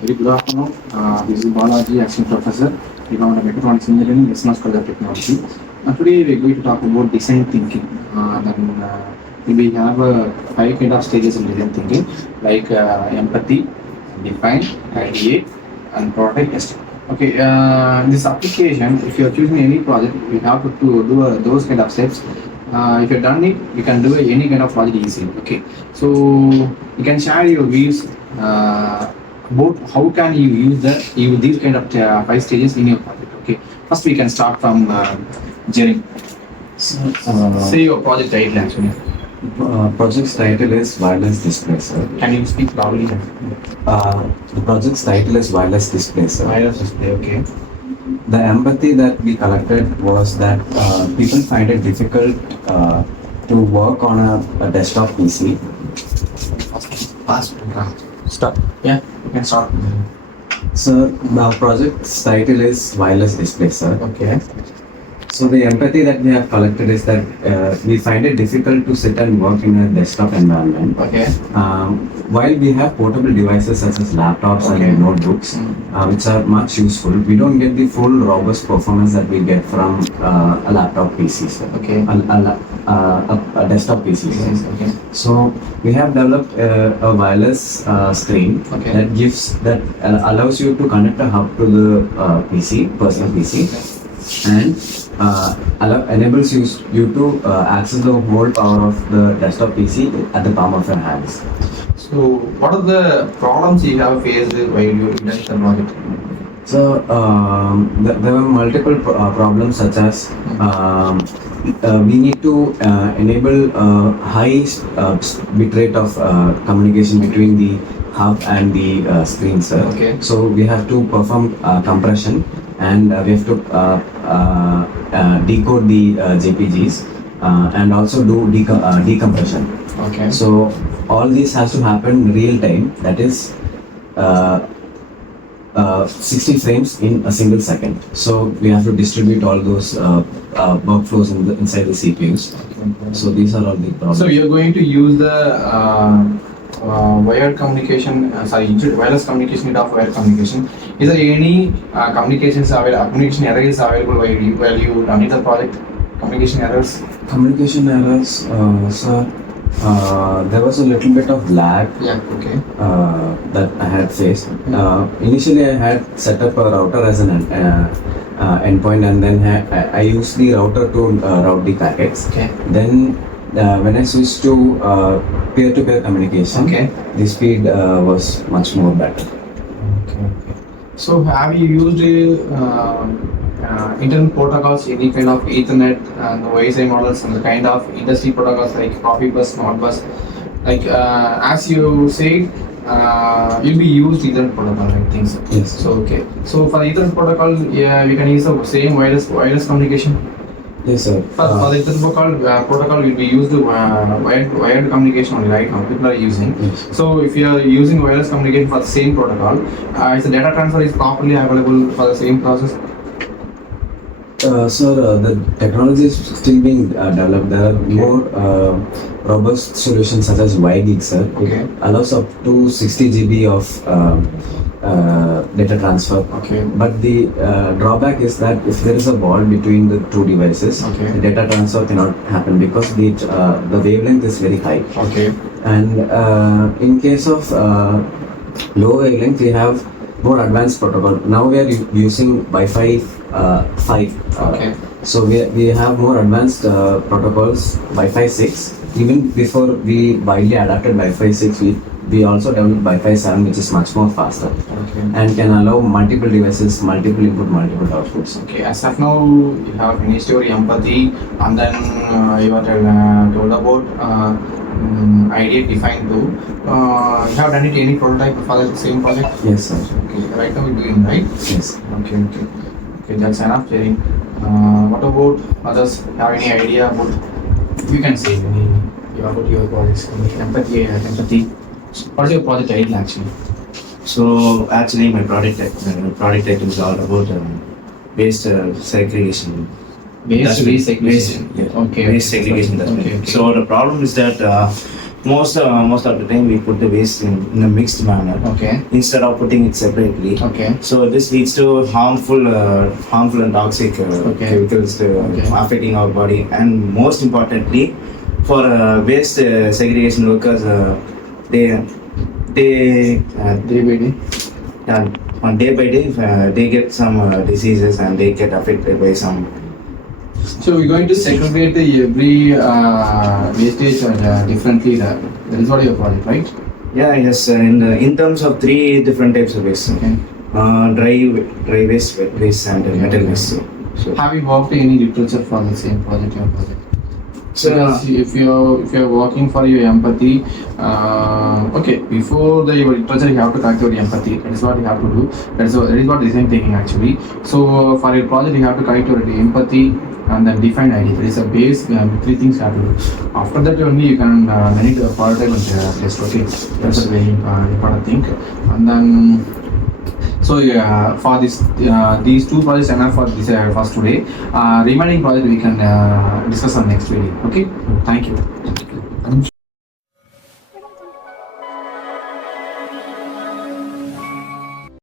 Very good afternoon. This is Balaji, Assistant Professor, Department of Mechatronics Engineering, SNS College of Technology. Today we are going to talk about design thinking. We have five kind of stages in design thinking, like empathy, define, ideate, and prototype testing. Okay, this application, if you are choosing any project, you have to do those kind of steps. If you've done it, you can do any kind of project easily. Okay, so you can share your views about how can you use these kind of five stages in your project. Okay, first we can start from Jerry. Say your project title actually. Project's title is Wireless Displacer. Can you speak loudly? The project's title is Wireless Displacer. Wireless display. Okay. The empathy that we collected was that people find it difficult to work on a desktop PC. Fast. Start. Yeah, you can start. So the project's title is Wireless Displacer. Okay. So the empathy that we have collected is that we find it difficult to sit and work in a desktop environment. Okay. While we have portable devices such as laptops and notebooks, which are much useful, we don't get the full robust performance that we get from a laptop PC. Okay. A desktop PC. Okay. So we have developed a wireless screen that allows you to connect a hub to the personal PC, and enables you to access the whole power of the desktop PC at the palm of your hands. So, what are the problems you have faced while you did the project? So, there were multiple problems, such as we need to enable high bit rate of communication between the hub and the screen, sir. Okay. So, we have to perform compression, and we have to decode the JPGs and also do decompression. Okay. So all this has to happen real time, that is 60 frames in a single second. So we have to distribute all those workflows inside the CPUs. Okay. So these are all the problems. So you're going to use the wired communication, wireless communication of wired communication. Is there any communication errors available while you run the project? Communication errors? Communication errors, sir. There was a little bit of lag. Yeah, okay. That I had faced. Initially, I had set up a router as an endpoint, and then I used the router to route the packets. Okay. Then when I switched to peer-to-peer communication, the speed was much more better. Okay. So have you used internet protocols, any kind of Ethernet and OSI models and the kind of industry protocols like Profibus, Modbus? Like as you said, you'll be used Ethernet protocol, I think so. Yes. So okay. So for the Ethernet protocol, yeah, we can use the same wireless communication. Yes, sir. For the Ethernet protocol will be used wired communication only right now. People are using. Yes. So if you are using wireless communication for the same protocol, is the data transfer is properly available for the same process? Sir, the technology is still being developed. There are more robust solutions such as YGig, sir. Okay. It allows up to 60 GB of data transfer. Okay. But the drawback is that if there is a wall between the two devices, the data transfer cannot happen because the wavelength is very high. Okay. And in case of low wavelength, we have more advanced protocol. Now we are using Wi-Fi 5. Okay. So we have more advanced protocols, Wi-Fi 6. Even before we widely adapted Wi-Fi 6, we also developed Wi-Fi 7, which is much more faster. Okay. And can allow multiple devices, multiple input, multiple outputs. Okay. As of now, you have finished your empathy, and then you are told about Ideate define too. You have done it any prototype for the same project? Yes, sir. Okay. Right now we're doing right. Yes. Okay, that's enough sharing. What about others? Have any idea about? You can say about your projects. Empathy. What's your project title actually? So actually, my product title is all about waste segregation. Waste segregation. Yeah. Okay. Waste segregation. Okay. So the problem is that most of the time we put the waste in a mixed manner Okay. instead of putting it separately. Okay. So this leads to harmful and toxic chemicals affecting our body, and most importantly, for waste segregation workers, they Day by day. on day by day they get some diseases and they get affected by some. So we're going to segregate every wastage differently. That is what your project, right? Yeah, yes. In terms of 3 different types of waste, Okay. dry waste, wet waste, and metal waste. So, Have you worked in any literature for the same project? Your project. so Because if you're working for your empathy, okay, before your literature you have to collect your empathy. That is what you have to do. That is what design thinking actually. So for your project you have to collect your empathy and then define ID. That is a base. 3 things you have to do. After that only you can manage the prototype and test. Okay, that's a very important thing. And then. So for this, these 2 projects enough for this first today. Remaining project we can discuss on next video. Okay, thank you.